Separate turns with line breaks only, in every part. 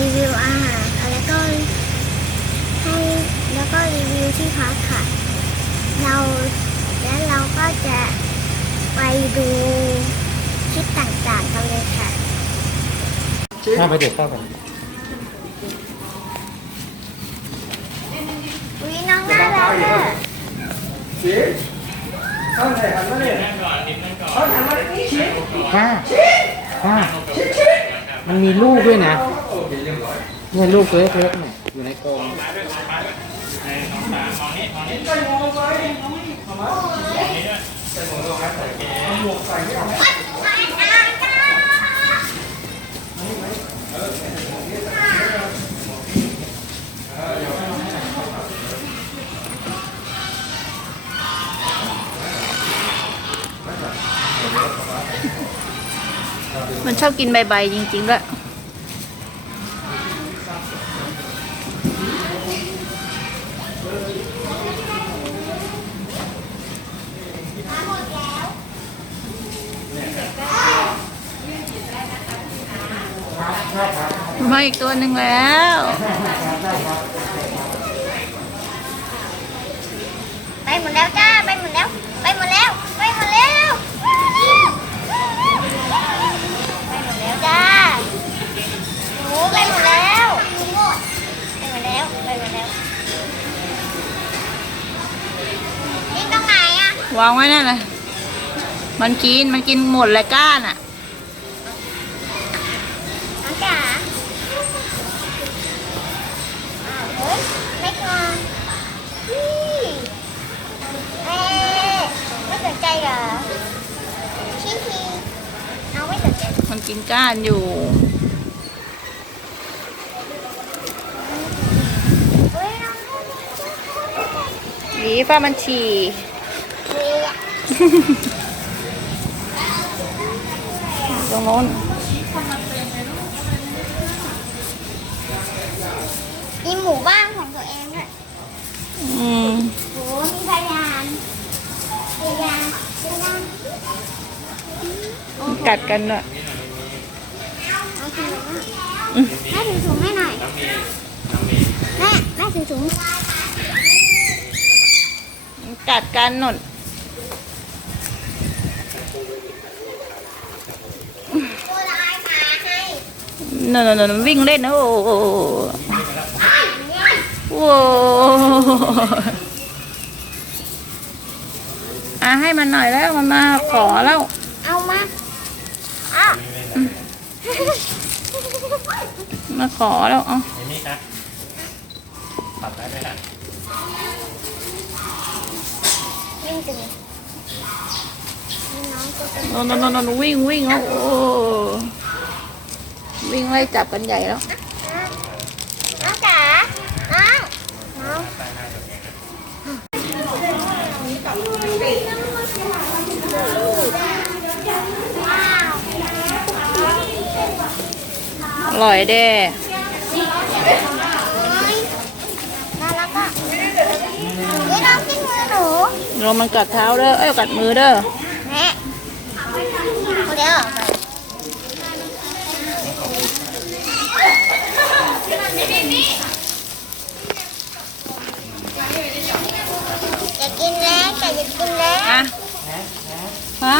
รีวิวอาหารค่ะแล้วก็ให้แล้วก็รีวิวที่พักค่ะ เราแล้วเราก็จะไปดูคลิปต่างๆกันเลยค่ะ
เข้าไปเด็กเข้าไป
อุ้ยน้องน่ารักอะ
ห้าห้ามันมีลูกด้วยนะ เนี่ยลูกเล็กๆเนี่ยอยู่ในกรง
มันชอบกินใบๆจริงๆด้วย มาอีกตัวหนึ่งแล้ว
ไปหมดแล้วจ้า ไปหมดแล้ว ไปหมดแล้ว ไปหมดแล้ว ไปหมดแล้วจ้าหนูไปหมดแล้ว ไปหมดแล้ว ไปหมดแล้ว นี่ตรงไหนอะ
วางไว้นั่นเลยมันกิน มันกินหมดเลยก้านอะ
น้องจ๋าอ้าวเฮ้ยไม่กลัวนี่เอ๊ะไม่สนใจเหรอชี้ทีน้องไม่สนใจ
มัน กินก้านอยู่
เฮ้ยน้อง
หวีฟ้ามันฉี่
มีอะ
ตรงโน้น
มีหมู่บ้านของตัวเองด้วย
อืม
โหมีพยานพยานพยาน
กัดกันด้วย
เอาถุง
อืม
แม่ถือถุงให้หน่อยแม่แม่ถือถุง
กัดกันหนน
ตัวลายขาให้
นนนนวิ่งเล่นนะโอ้โหโอ้โหอะให้มันหน่อยแล้วมันมาขอแล้ว
เอามาอะ
มาขอแล้วเอะ
เห็นนี่ครับตัดได้ไหมล่ะ
วิ่งกันเลยมีน้องตัวเป็น
นนนนนวิ่งวิ่งแล้วโอ้วิ่งไล่จับกันใหญ่แล้ว
น้องจ๋าน้องน้อง
อร่อยเด้
น่ารักอะนี่น้องกินมือหนู
เรามันกัดเท้าเด้อ เอ้ย กัดมือเด้อ
แม่เดี๋ยวอยากกินแล้วแต่อยากกินแล้ว
อะฮะ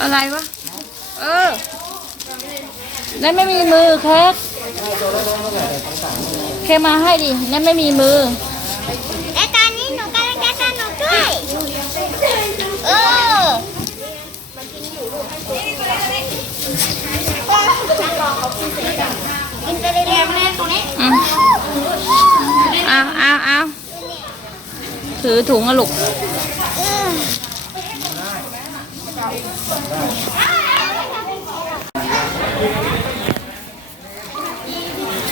อะไรวะ เออนั่นไม่มีมือแคกแค่มาให้ดินั่นไม่มีมือ
และตอนนี้หนูกำลังจะสนุกด้วยเออกินไปเรื่อยๆแม่ตรงนี้
อืมเอาเอาเอาถือถุงอะลูก
อืม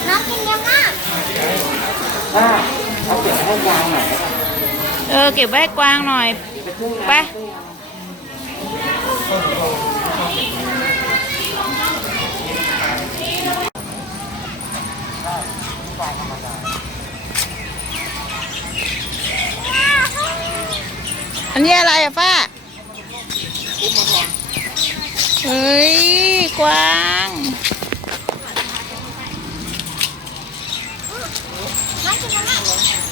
น้องกินเยอะมาก
ถ้าเอาเก็บให้ยางหน่อย
เออเก็บไว้ให้กวางหน่อยไปอันนี้อะไรอะป้าเฮ้ยกวาง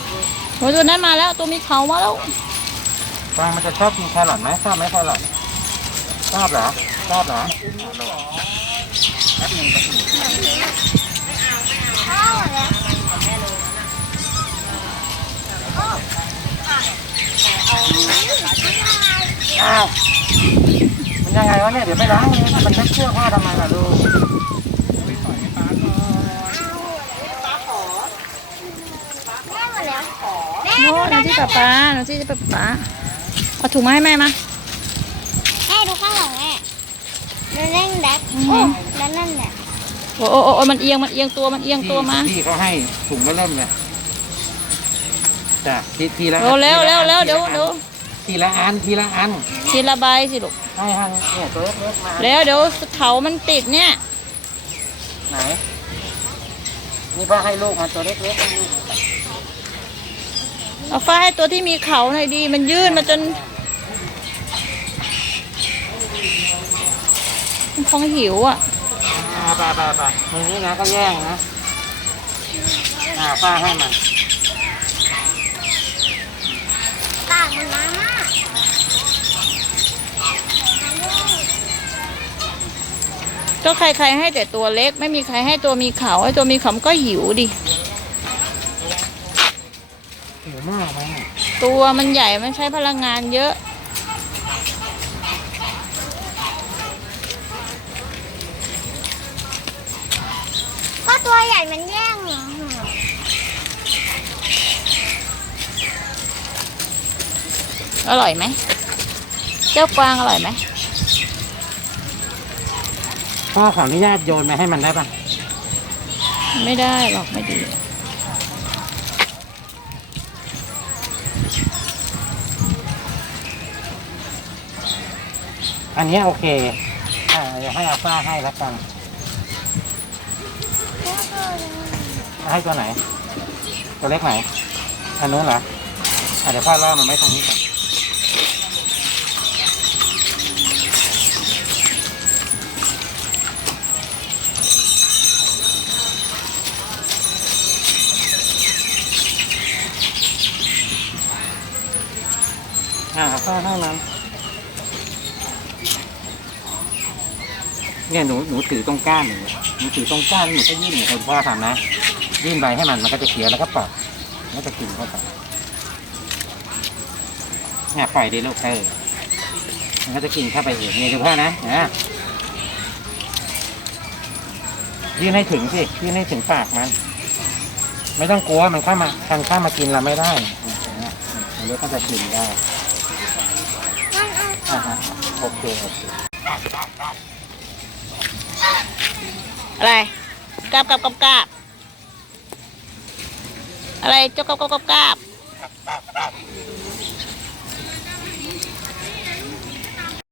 โอ้ ยตัวนั้นมาแล้วตัวมีเขามาแล้ว
ฟางมันจะชอบกินแครอทไหมชอบไหมแครอทชอบเหรอชอบเหรอแป๊บนึงแป๊บหนึงอ้าวมันยังไงวะเนี่ยเดี๋ยวไปล้างเลยมันเช็ดเชือกผ้าทำไมล่ะลูก
แม่หมดแล้วแม่
โน่นหนูที่ป๊าป๊าหนูที่ป๊าป๊าเอาถุงมาให้แม่มา
แม่ดูข้างหลังแม่ดูเล่นแดก
อือหื
โอ้
อ
แล้วนั่นแหละ
โอ้โอ้โอ้โอ้มันเอียงมันเอียงตัวมันเอียงตัวมา
พี่เขาให้ถุงไว้เริ่มเลยจ้ะทีทีละ
เร็วเร็วเร็วเร็วเดี๋ยวเดี๋ยว
ทีละอันทีละอัน
ทีละใบสิลูก
ให้ให้เนี่ยตัวเล็กๆมา
เร็วเดี๋ยวเขามันติดเนี่ย
ไหนนี่พ่อให้ลูกมาตัวเล็กๆนี่
เอาฟ้าให้ตัวที่มีเขาหน่อยดี มันยื่นมาจนมันคงหิวอะ
อ่าไปไปไปมือนี้นะก็แย่งนะ อ่าป้าให้มัน
ปากมันน้ำมาก
ก็ใครใครให้แต่ตัวเล็ก ไม่มีใครให้ตัวมีเขาไอ้ตัวมีเขามันก็หิวดิ
หิวมากไหมเนี่ย
ตัวมันใหญ่มันใช้พลังงานเยอะ
ก็ตัวใหญ่มันแย่งเหรอ
อร่อยไหม เจ้ากวางอร่อยไหม
พ่อขออนุญาตโยนไปให้มันได้ปะ
ไม่ได้หรอกไม่ดี
อันนี้โอเคอ่าเดี๋ยวให้อาฟ้าให้แล้วกัน ให้ตัวไหน ตัวเล็กไหนอันนู้นเหรออะเดี๋ยวพ่อล่อมันไว้ตรงนี้ก่อนอ่าพ่อเท่านั้น เนี่ยหนูหนูถือตรงก้านหนูหนูถือตรงก้านหนูก็ยื่นเหมือนพ่อทำนะยื่นไปให้มันมันก็จะเคี้ยวแล้วก็ปอกแล้วก็กินเข้าไปเนี่ยปล่อยดีลูกเออมันก็จะกินเข้าไปเองนี่ดูพ่อนะนะยื่นให้ถึงสิยื่นให้ถึงปากมัน ไม่ต้องกลัวมันเข้ามาทางเข้ามากินเราไม่ได้อย่างเงี้ยมันก็จะกินได้
มันเอา
อ่าฮะโอเคโอเค
อะไรกราบกราบกราบกราบอะไรเจ้ากราบกราบกราบกราบ